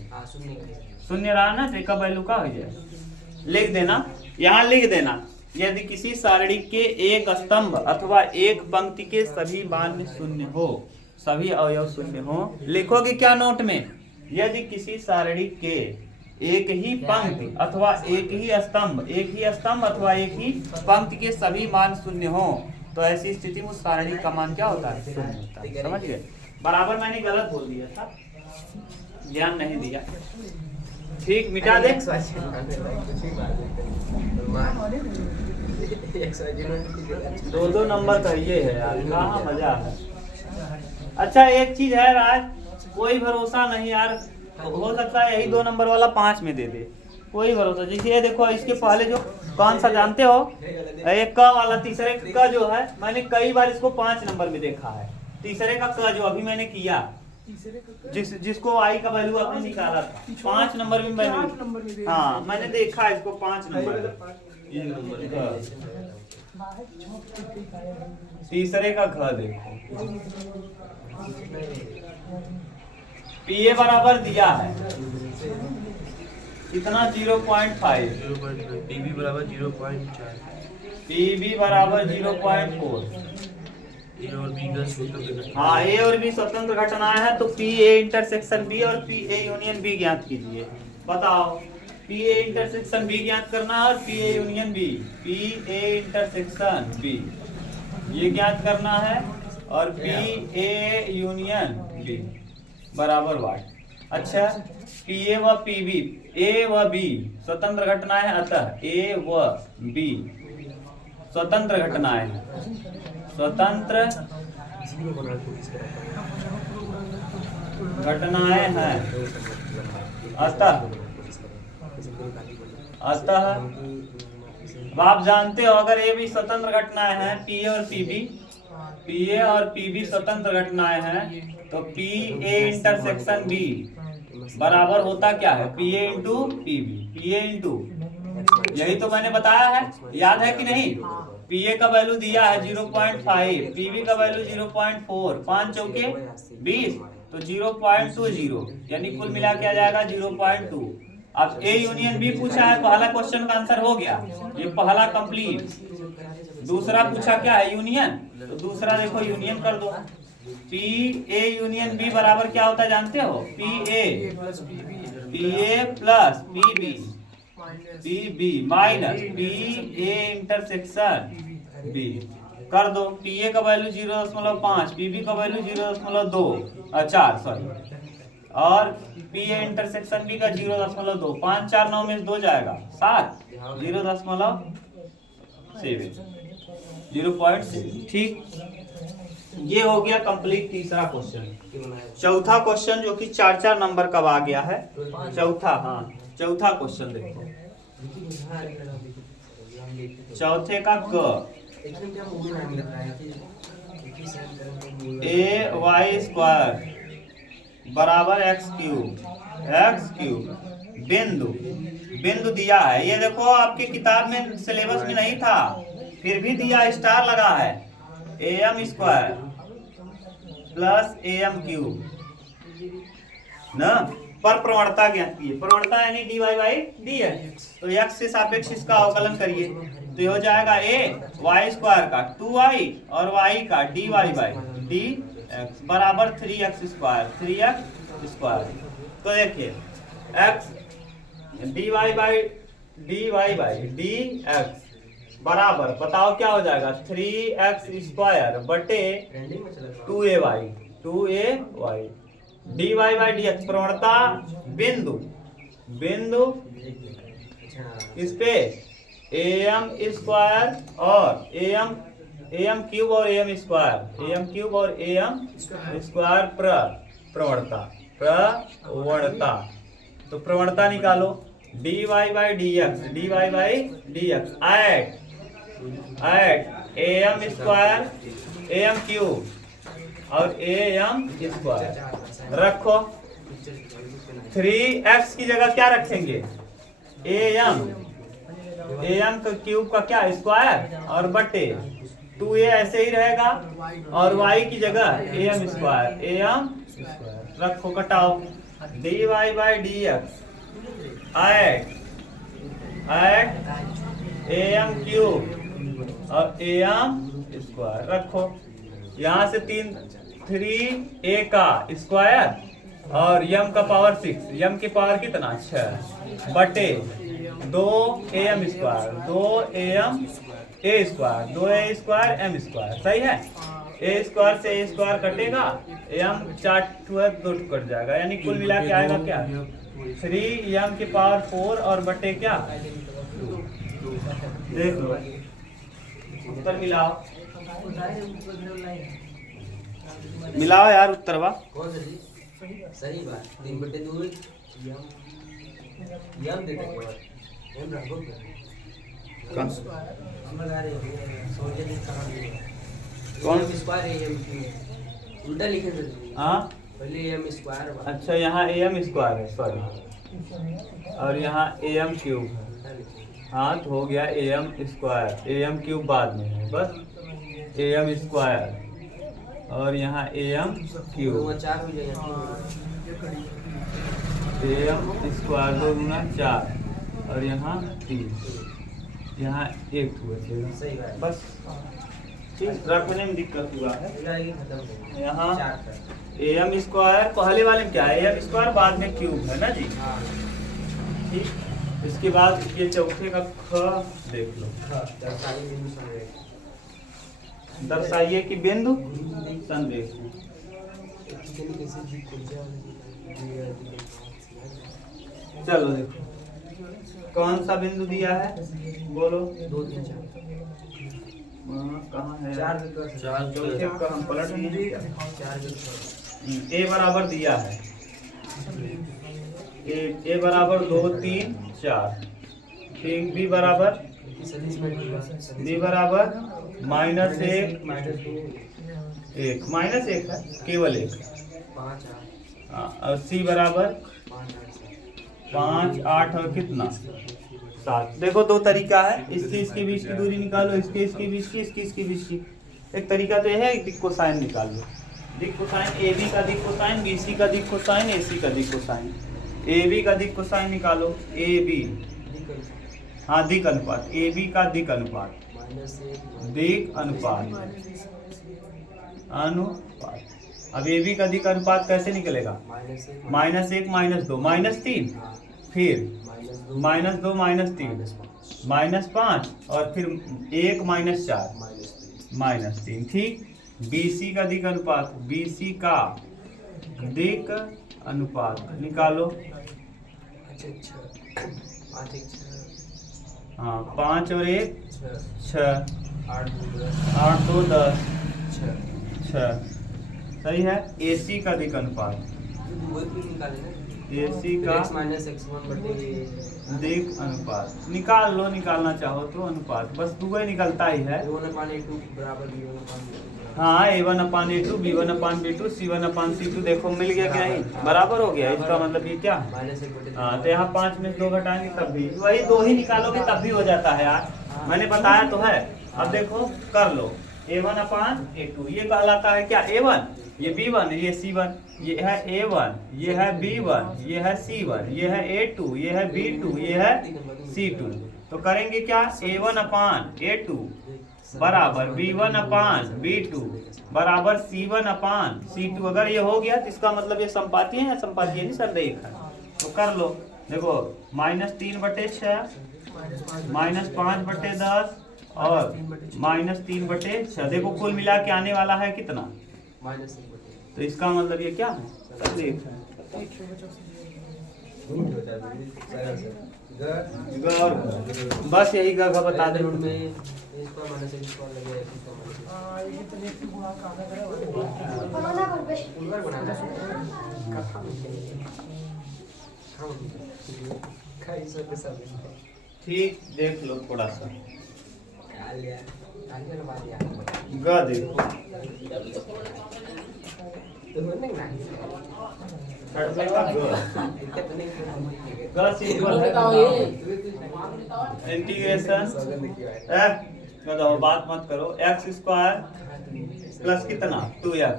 शून्य रहा ना, तो का वैल्यू का हो जाए, लिख देना, यहाँ लिख देना, यदि किसी सारणी के एक स्तंभ अथवा एक पंक्ति के सभी मान शून्य हो, सभी अवयव शून्य हो। लिखोगे क्या नोट में, यदि किसी सारणी के एक ही पंक्ति अथवा एक ही स्तंभ अथवा एक ही पंक्ति के सभी मान शून्य हो तो ऐसी स्थिति में उस सारणी का मान क्या होता है, शून्य होता है। समझ गए? बराबर मैंने गलत बोल दिया था, ध्यान नहीं दिया, ठीक, मिटा दे। दो नंबर का ये है यार, कहाँ मजा है। अच्छा एक चीज है राज, कोई भरोसा नहीं यार, हो सकता है यही 2 नंबर वाला 5 में दे दे, कोई भरोसा। जैसे ये देखो, इसके पहले जो कौन सा जानते हो, एक क वाला तीसरे का जो है, मैंने कई बार इसको 5 नंबर में देखा है। तीसरे का क जो अभी मैंने किया, जिसको आई का वैल्यू आपने निकाला था 5 नंबर में मैंने, हाँ मैंने देखा इसको 5 नंबर। तीसरे का घ देखो, पीए बराबर दिया है कितना, 0.5, पीबी बराबर 0.4, पीबी बराबर 0.4। हाँ, ए और बी स्वतंत्र घटनाएं हैं, तो पी ए इंटरसेक्शन बी और पी ए यूनियन बी ज्ञात कीजिए। बताओ, पी ए इंटरसेक्शन बी ज्ञात करना है और P A union B, P A intersection B ये ज्ञात करना है, और पी ए यूनियन बी बराबर वाट। अच्छा, पी ए व पी बी, ए व बी स्वतंत्र घटनाएं, अतः ए व बी स्वतंत्र घटनाएं हैं, स्वतंत्र घटनाएं हैं, अतः आप जानते हो अगर ए बी स्वतंत्र घटनाएं हैं, पी ए और पी बी स्वतंत्र घटनाएं हैं, तो पी ए इंटरसेक्शन बी बराबर होता क्या है, P A into P B, P A into, यही तो मैंने बताया है, याद है कि नहीं। पी ए का वैल्यू दिया है 0.5, पी बी का वैल्यू 0.4, 5 चौके 20, तो 0.20, यानी कुल मिला के आ जाएगा 0.2। अब ए यूनियन बी पूछा है, पहला क्वेश्चन का आंसर हो गया, ये पहला कंप्लीट। दूसरा पूछा क्या है, यूनियन, तो दूसरा देखो यूनियन कर दो, पी ए यूनियन बी बराबर क्या होता है जानते हो, P A plus P B minus P A intersection B कर दो। पी ए का वैल्यू 0.5, पी बी का वैल्यू 0.4 सॉरी, और पी ए इंटरसेक्शन बी का 0.2, 5 4 9 में 2 जाएगा 7, 0.7, 0.7, ठीक। ये हो गया कंप्लीट तीसरा क्वेश्चन। चौथा क्वेश्चन जो कि 4-4 नंबर का आ गया है। चौथा, हाँ चौथा क्वेश्चन देखो, चौथे का क ए वाई स्क्वायर बराबर एक्स क्यूब बिंदु दिया है। ये देखो आपकी किताब में सिलेबस में नहीं था, फिर भी दिया, स्टार लगा है। A M square plus A M cube ना, पर प्रवणता ज्ञात की है। प्रवणता यानी डी वाई बाई डी है, तो एक्स से सापेक्ष इसका अवकलन करिए, तो ये हो जाएगा ए वाई स्क्वायर का 2y और y का dy बाई डी एक्स बराबर 3x स्क्वायर। तो देखिए x dy by D x बराबर, बताओ क्या हो जाएगा, 3x स्क्वायर बटे 2ay dy by D x. प्रवणता बिंदु इस पे एम स्क्वायर और एम क्यूब और एम स्क्वायर प्रवणता। तो प्रवणता निकालो, dy by D x at M square M cube और एम स्क्वायर रखो। 3x की जगह क्या रखेंगे, एम का क्यूब का क्या स्क्वायर और बटे 2a ऐसे ही रहेगा, और y की जगह एम स्क्वायर रखो, कटाओ। dy by D x at m cube और एम स्क्वायर रखो। यहाँ से 3a का स्क्वायर और m का पावर 6, m की पावर कितना 6 बटे 2am square, 2a square m square, सही है। a स्क्वायर से a स्क्वायर कटेगा, m 2 कट जाएगा, यानी कुल मिला के आएगा क्या 3m की पावर 4 और बटे क्या 2। देख लो उत्तर मिलाओ यार उत्तर बा सही बात 3/2 यम देते हैं एम रखो कौन स्क्वायर एम उल्टा लिखे थे हाँ पहले एम स्क्वायर। अच्छा यहाँ एम स्क्वायर है, सॉरी, और यहाँ एम क्यूब है। हाँ तो हो गया एम स्क्वायर, एम क्यूब बाद में है, बस एम स्क्वायर और यहाँ एम क्यूब, एम स्क्वायर 2 गुना 4 और यहाँ 3, यहाँ 1 हुआ, बस ठीक, रखने में दिक्कत हुआ है। यहाँ एम स्क्वायर पहले वाले में क्या है, एम स्क्वायर बाद में क्यूब है ना जी, ठीक। इसके बाद ये चौथे का ख देख लो, दर्शाइए कि बिंदु संदेश। चलो देखो कौन सा बिंदु दिया है, बोलो। 2 3 4 कहाँ है, 4 चौथे का हम पलट दिए, 4 ए बराबर दिया है, ए बराबर 2 3 4, फिर बी बराबर -1 -1 है, केवल 1, और सी बराबर 5 8 और कितना 7। देखो दो तरीका है, इसके बीच की दूरी निकालो, इसके बीच की, इसके बीच की। एक तरीका तो यह है दिक कोसाइन निकाल लो, दिक कोसाइन AB का दिक कोसाइन, BC का दिक कोसाइन, AC का दिक कोसाइन। AB का दिक कोसाइन निकालो, AB, हाँ दिक अनुपात, AB का दिक अनुपात, दिक अनुपात। अब AB का दिक अनुपात कैसे निकलेगा, -1 -2 -3, फिर -2 -3 -5 और फिर 1 -4 -3, ठीक। BC का दिक अनुपात, BC का दिक अनुपात निकालो, हाँ 5 और 1 6, 8 2 10 अच्छा सही है। AC का दिक अनुपात, वही भी निकाले ना AC का x माइनस x1 बटे दिक अनुपात निकाल लो, निकालना चाहो तो अनुपात, बस दो ही निकलता ही है। a1/a2 बराबर b1/b2। हाँ A1/A2 B1/B2 C1/C2 देखो मिल गया क्या ही बराबर हो गया। इसका मतलब ये क्या है? माइनस 1 बटे हाँ तो यहाँ 5 में 2 घटाएंगे तब भी वही 2 ही निकालोगे तब भी हो जाता है यार, मैंने बताया तो है। अब देखो कर लो A1/A2 ये कहलाता है क्या A1, ये B1, ये C1, ये है A1, ये है B1, ये है C1, ये है A2, ये है B2, ये है C2। तो करेंगे क्या A1/A2 बराबर B1/B2 बराबर C1/C2। अगर ये हो गया तो इसका मतलब ये संपाती है या संपाती है नहीं संरेख है। तो कर लो देखो -3/6 -5/10 और -3/6 देखो कुल मिला के आने वाला है कितना माइनस 1 बटे। तो इसका मतलब ये क्या है संरेख है। गौर बस यही गढ़ बता दे रूट में इसका माइनस x2 लग गया इसका माइनस ये तो लेफ्ट गुणा काना करे उलवर बनाना खाई सब सब ठीक देख लो थोड़ा सा कालिया कालिया लगा दिया ग देखो तो नहीं ना छठवे का कितने ग से इक्वल है इंटीग्रेशन f बताओ बात मत करो x² प्लस कितना 2x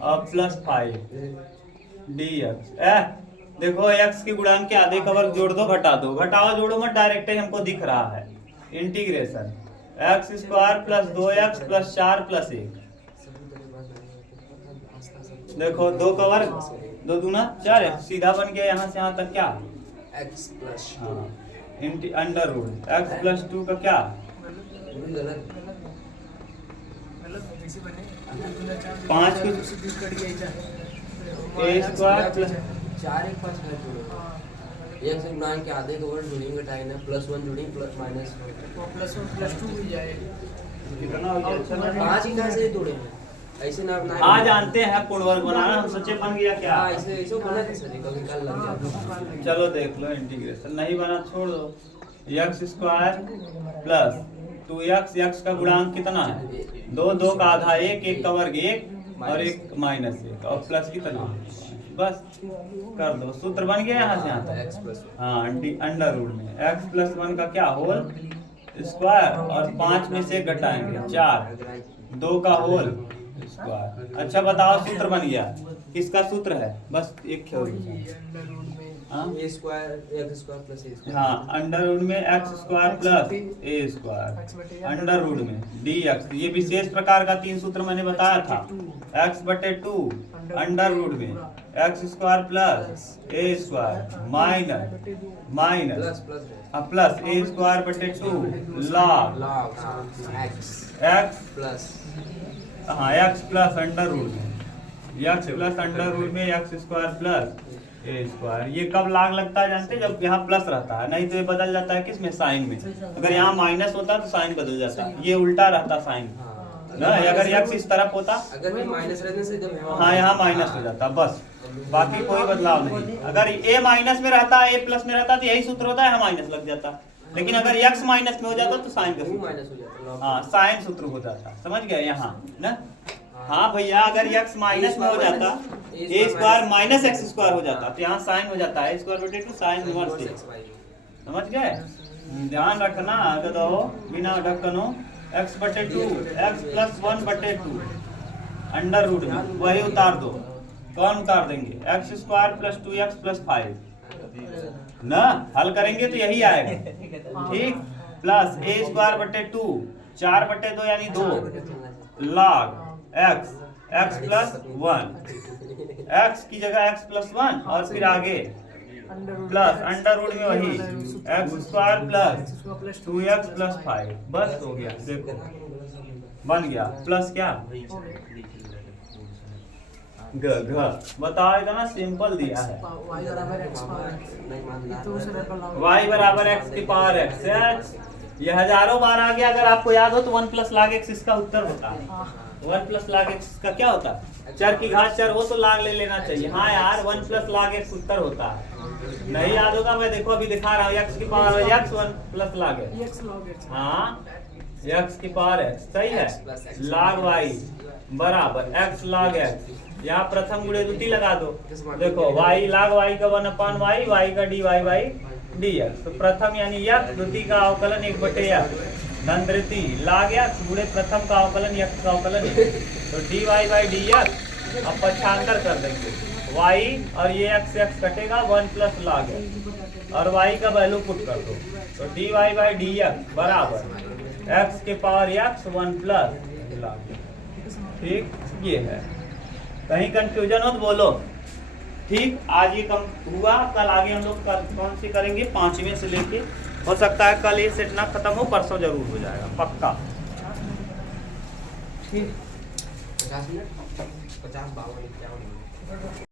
और प्लस 5 dx देखो x के गुणांक के आधे का वर्ग जोड़ दो घटा दो, घटाओ जोड़ो मत डायरेक्ट ही हमको दिख रहा है। Integration x² plus 2x plus 4 plus 1 देखो 2 का वर्ग 2 दूना 4 सीधा बन गया यहाँ से यहाँ तक क्या x प्लस हाँ अंडर रूट x प्लस 2 का क्या गलत मतलब ऐसे बने 5 को a² प्लस 4 1 5 है जोड़ो एक से गुणांक के आधे का वर्ग जोड़ेंगे घटाएंगे ना +1 जोड़ेंगे प्लस माइनस वो +1 +2 मिल जाए कितना हो गया 5 ही कहाँ से जोड़ेंगे ऐसे ना ना आ जानते हैं पूर्ण वर्ग बनाना, हम सोचे बन गया क्या। हाँ ऐसे ऐसे बना था सर कभी कल लग गया चलो देख लो इंटीग्रेशन नहीं बना छोड़ दो x² प्लस 2x x का गुणांक कितना है 2 2 का आधा 1 1 का वर्ग 1 और 1 माइनस 1 और प्लस कितना बस कर दो सूत्र बन गया यहाँ से यहाँ तक। x प्लस हाँ अंडर रूट में x प्लस 1 का क्या होल स्क्वायर और 5 में से घटाएंगे 4 2 का होल स्क्वायर। अच्छा बताओ सूत्र बन गया, किसका सूत्र है बस एक अंडर रूट में हाँ a square x square plus a square हाँ अंडर रूट में x² plus a square under root में dx। ये विशेष प्रकार का 3 सूत्र मैंने बताया था x/2 अंडर रूट में x² plus a square minus plus plus a²/2 log log x plus हाँ x प्लस अंडर रूट में x प्लस अंडर रूट में x² प्लस a²। ये कब लाग लगता है जानते हैं जब यहाँ प्लस रहता है, नहीं तो ये बदल जाता है किसमें साइन में। अगर यहाँ माइनस होता तो साइन बदल जाता, ये उल्टा रहता साइन ना। अगर x इस तरफ होता अगर ये माइनस रहने से जब हाँ यहाँ माइनस हो जाता बस, बाकी कोई बदलाव नहीं। अगर a माइनस में रहता a प्लस में रहता तो यही सूत्र होता है, यहाँ माइनस लग जाता। लेकिन अगर x माइनस में हो जाता तो साइन का सूत्र माइनस हो जाता हाँ साइन सूत्र हो जाता, समझ गए यहाँ ना। हाँ भैया अगर x माइनस में हो जाता a² माइनस x² हो जाता तो यहाँ साइन हो जाता है a²/2 साइन इनवर्स a। समझ गए ध्यान रखना दो बिना ढक्कनो x/2 x plus 1/2 under root में वही उतार दो। कौन उतार देंगे x² प्लस 2x प्लस 5 ना, हल करेंगे तो यही आएगा ठीक। प्लस a²/2 4/2 यानी 2 log x प्लस 1 x की जगह x प्लस 1 और फिर आगे प्लस अंडर रूट में वही x² प्लस 2x प्लस 5 बस हो गया। देखो बन गया प्लस क्या घ बताओ इतना सिंपल दिया है y बराबर x तो उसे y बराबर x की पावर x ये हजारों बार आ गया। अगर आपको याद हो तो 1 प्लस log x इसका उत्तर होता है। 1 प्लस log x का क्या होता है? चर की घात चर हो तो log ले लेना चाहिए। हाँ यार 1 प्लस log x उत्तर होता है। नहीं याद होगा, मैं देखो अभी दिखा रहा हूँ, x की power x 1 plus log x। x log x हाँ x की पावर x सही है, log y बराबर x log x। यहाँ प्रथम गुणे द्वितीय लगा दो, देखो y log y का 1/y, y का dy by dx। तो प्रथम यानी x, द्वितीय का अवकलन 1/x, धन द्वितीय log x गुणे प्रथम का अवकलन x का अवकलन x। तो dy by dx अब पक्षांतर कर देंगे, y और ये x कटेगा 1 प्लस log x और y का वैल्यू पुट कर दो। तो dy by dx बराबर x के power x 1 plus log x। ठीक, ये है। कहीं कंफ्यूजन हो तो बोलो। ठीक, आज ये कम हुआ, कल आगे हम लोग कौन सी करेंगे, 5वें से लेके, हो सकता है कल ये सेट ना खत्म हो, परसों जरूर हो जाएगा पक्का। ठीक, 50 मिनट 50 52 51